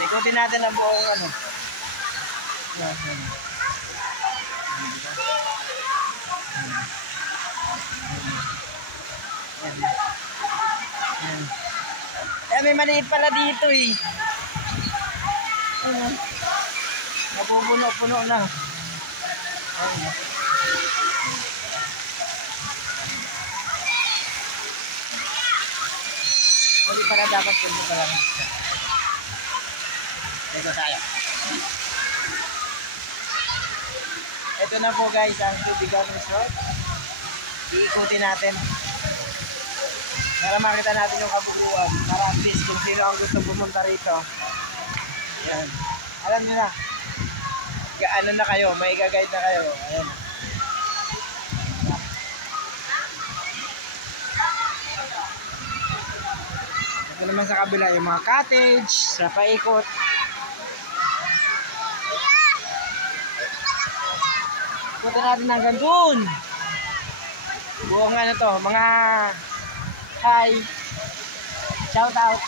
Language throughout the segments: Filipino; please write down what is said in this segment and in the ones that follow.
Yan, ikutin natin ang buong ano. Yan, yan. Yan. Yan. Eh, may maliit pala dito eh. Ayan. Napupuno-puno na. Ayan. Hindi pala dapat punto pa lang. Dito tayo. Ito na po guys ang Tubigan Resort. Iikutin natin. Para makita natin yung kabuuan. Para at least kung sino ang gusto pumunta rito. Yan. Alam nyo na. Ano na kayo, may guide na kayo. Ayan. Ito naman sa kabila yung mga cottage, sa paikot. Ikutin natin hanggang doon. Buong ano to, mga hi. Shout out.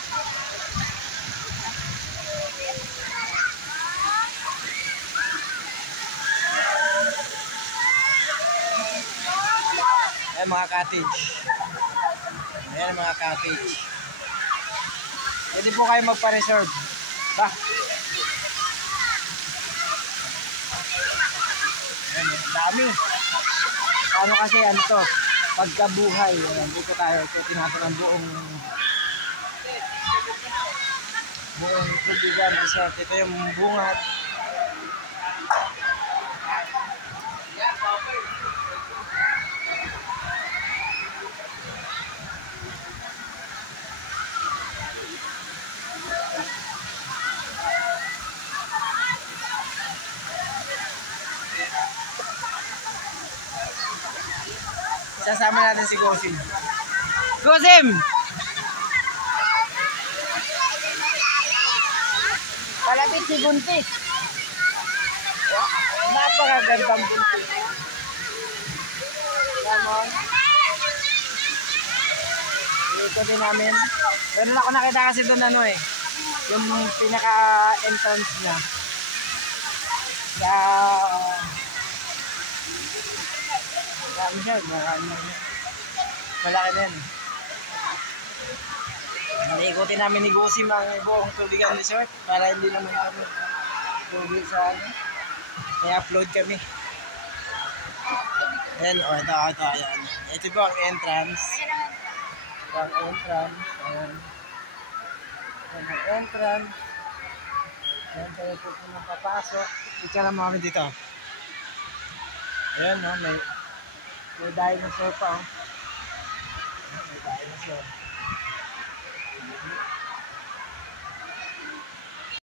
Ayan mga cottage. Ayan mga cottage. Pwede po kayo magpa-reserve. Ba? Ayan, dami. Paano kasi ano to? Pagkabuhay. Ayan, dito tayo. Ikutin natin ang buong Tubigan Resort. Ito yung bungad. Sasama natin si Gosim. Gosim! Palapit si Buntis. Napakagandang buntis. Ganon. Ito din namin. Meron ako nakita kasi doon ano eh. Yung pinaka-entrance niya. Sa... Marami siya. Malaki na yan. Ikutin namin ni Gosim ang buong Tubigan Resort para hindi naman kami tubig sa ano. I-upload kami. Ayan, o, ito, ayan. Ito po ang entrance. Ito ang entrance. Ayan. Ayan ang entrance. Ayan, tayo po po nang papasok. Itsara mo kami dito. Ayan, no, may dinosaur pa, oh. May dinosaur.